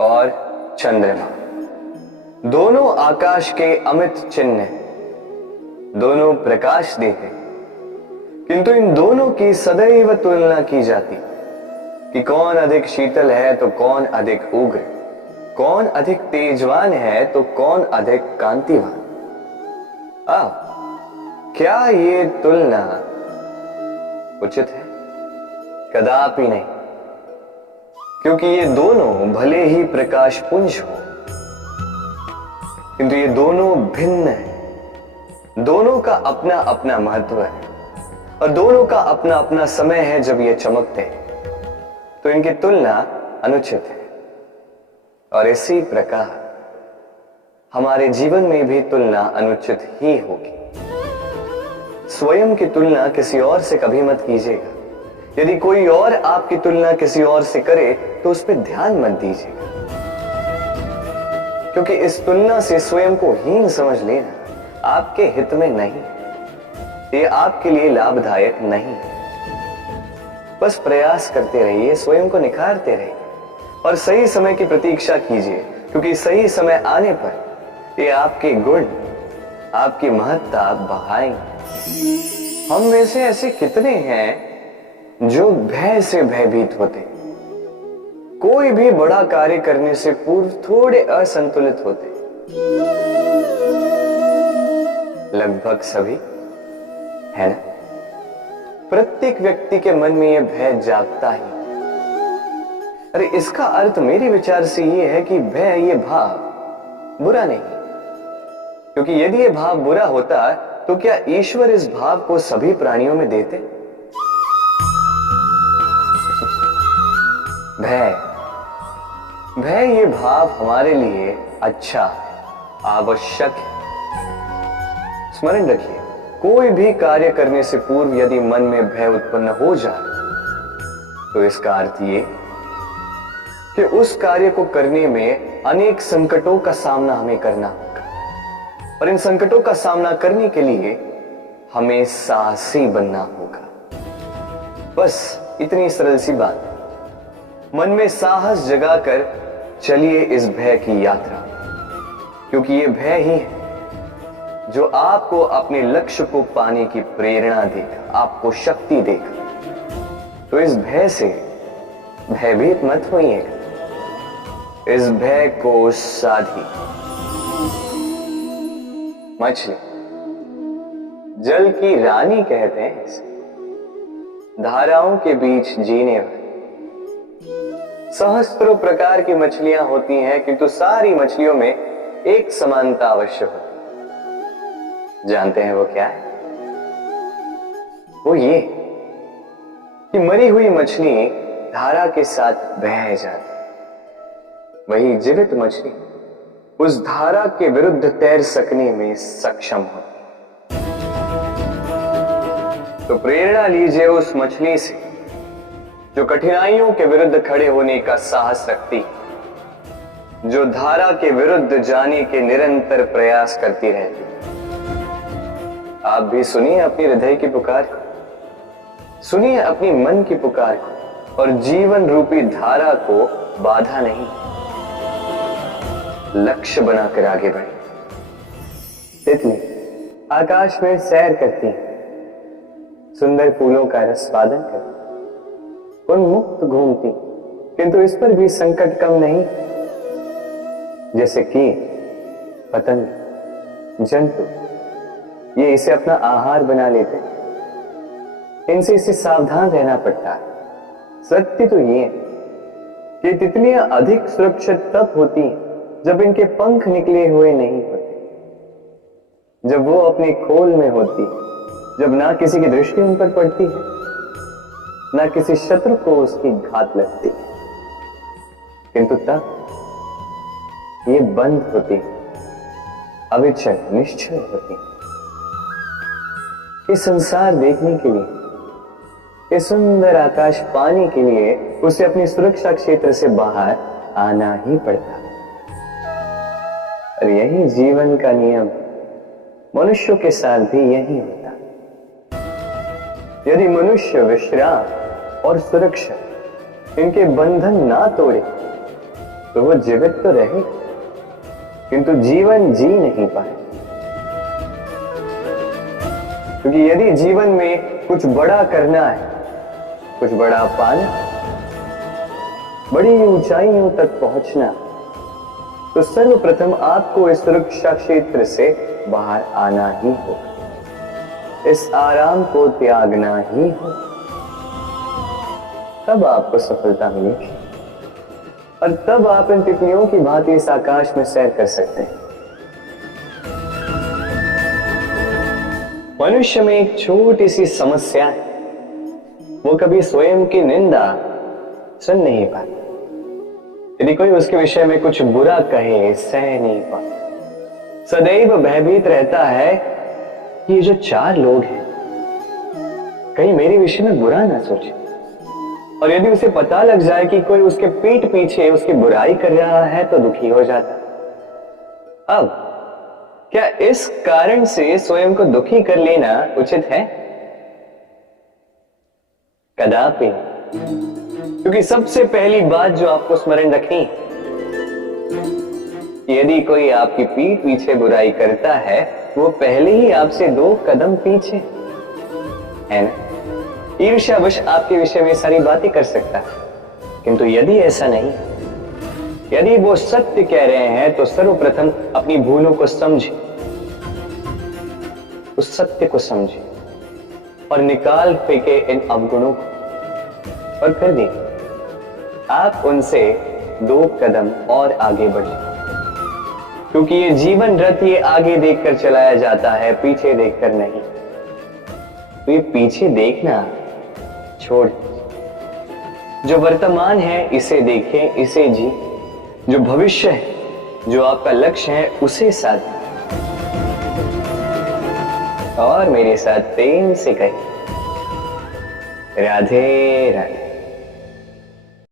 और चंद्रमा दोनों आकाश के अमित चिन्ह हैं, दोनों प्रकाश देते, किंतु इन दोनों की सदैव तुलना की जाती कि कौन अधिक शीतल है तो कौन अधिक उग्र, कौन अधिक तेजवान है तो कौन अधिक कांतिवान। क्या ये तुलना उचित है? कदापि नहीं, क्योंकि ये दोनों भले ही प्रकाश पुंज हो, किंतु ये दोनों भिन्न हैं। दोनों का अपना अपना महत्व है और दोनों का अपना अपना समय है जब ये चमकते हैं, तो इनकी तुलना अनुचित है। और इसी प्रकार हमारे जीवन में भी तुलना अनुचित ही होगी। स्वयं की तुलना किसी और से कभी मत कीजिएगा। यदि कोई और आपकी तुलना किसी और से करे तो उस पर ध्यान मत दीजिएगा, क्योंकि इस तुलना से स्वयं को हीन समझ लेना आपके हित में नहीं, ये आपके लिए लाभदायक नहीं। बस प्रयास करते रहिए, स्वयं को निखारते रहिए और सही समय की प्रतीक्षा कीजिए, क्योंकि सही समय आने पर ये आपके गुण, आपकी महत्ता बढ़ाएंगे। हम में से ऐसे कितने हैं जो भय से भयभीत होते, कोई भी बड़ा कार्य करने से पूर्व थोड़े असंतुलित होते। लगभग सभी, है ना? प्रत्येक व्यक्ति के मन में यह भय जागता ही। अरे इसका अर्थ मेरे विचार से यह है कि भय, ये भाव बुरा नहीं, क्योंकि यदि यह भाव बुरा होता तो क्या ईश्वर इस भाव को सभी प्राणियों में देते? भय ये भाव हमारे लिए अच्छा, आवश्यक है। स्मरण रखिए, कोई भी कार्य करने से पूर्व यदि मन में भय उत्पन्न हो जाए तो इसका अर्थ ये कि उस कार्य को करने में अनेक संकटों का सामना हमें करना होगा, और इन संकटों का सामना करने के लिए हमें साहसी बनना होगा। बस इतनी सरल सी बात। मन में साहस जगाकर चलिए इस भय की यात्रा, क्योंकि ये भय ही है जो आपको अपने लक्ष्य को पाने की प्रेरणा देगा, आपको शक्ति देगा। तो इस भय से भयभीत मत होइएगा, इस भय को साधी। मछली जल की रानी कहते हैं इसे, धाराओं के बीच जीने वाली। सहस्त्रों प्रकार की मछलियां होती हैं, किंतु सारी मछलियों में एक समानता अवश्य होती। जानते हैं वो क्या है? वो ये कि मरी हुई मछली धारा के साथ बह जाती, वही जीवित मछली उस धारा के विरुद्ध तैर सकने में सक्षम होती। तो प्रेरणा लीजिए उस मछली से जो कठिनाइयों के विरुद्ध खड़े होने का साहस रखती, जो धारा के विरुद्ध जाने के निरंतर प्रयास करती रहती। आप भी सुनिए अपनी हृदय की पुकार को, सुनिए अपनी मन की पुकार को, और जीवन रूपी धारा को बाधा नहीं, लक्ष्य बनाकर आगे बढ़े। तितली आकाश में सैर करती, सुंदर फूलों का रसपादन करती, उन्मुक्त घूमती, किंतु इस पर भी संकट कम नहीं। जैसे कि पतंग, जंतु, ये इसे अपना आहार बना लेते, इनसे इसे सावधान रहना पड़ता है। सत्य तो ये कि तितलियां अधिक सुरक्षित तब होती हैं जब इनके पंख निकले हुए नहीं होते, जब वो अपनी खोल में होती, जब ना किसी की दृष्टि उन पर पड़ती है, ना किसी शत्रु को उसकी घात लगती, किंतु तब ये बंद होती, अविचल निश्चल होती। इस संसार देखने के लिए, इस सुंदर आकाश पाने के लिए उसे अपनी सुरक्षा क्षेत्र से बाहर आना ही पड़ता। और यही जीवन का नियम मनुष्यों के साथ भी यही होता। यदि मनुष्य विश्राम और सुरक्षा, इनके बंधन ना तोड़े, तो वो जीवित तो रहे किंतु जीवन जी नहीं पाए। क्योंकि यदि जीवन में कुछ बड़ा करना है, कुछ बड़ा पाना, बड़ी ऊंचाइयों तक पहुंचना, तो सर्वप्रथम आपको इस सुरक्षा क्षेत्र से बाहर आना ही होगा, इस आराम को त्यागना ही होगा। तब आपको सफलता मिलेगी और तब आप इन तितलियों की भांति इस आकाश में सैर कर सकते हैं। मनुष्य में एक छोटी सी समस्या है, वो कभी स्वयं की निंदा सुन नहीं पाता। यदि कोई उसके विषय में कुछ बुरा कहे, सह नहीं पाता। सदैव भयभीत रहता है कि ये जो चार लोग हैं कहीं मेरे विषय में बुरा ना सोचे। और यदि उसे पता लग जाए कि कोई उसके पीठ पीछे उसकी बुराई कर रहा है तो दुखी हो जाता। अब क्या इस कारण से स्वयं को दुखी कर लेना उचित है? कदापि। क्योंकि सबसे पहली बात जो आपको स्मरण रखनी, यदि कोई आपकी पीठ पीछे बुराई करता है वो पहले ही आपसे 2 कदम पीछे है ना। ईर्ष्यावश आपके विषय में सारी बातें कर सकता है, किंतु यदि ऐसा नहीं, यदि वो सत्य कह रहे हैं तो सर्वप्रथम अपनी भूलों को समझे, उस सत्य को समझे और निकाल फेंके इन अवगुणों को। और फिर भी आप उनसे 2 कदम और आगे बढ़े, क्योंकि ये जीवन रथ ये आगे देखकर चलाया जाता है, पीछे देखकर नहीं। तो ये पीछे देखना छोड़, जो वर्तमान है इसे देखें, इसे जी। जो भविष्य है, जो आपका लक्ष्य है, उसे साधें। और मेरे साथ प्रेम से कहें, राधे राधे।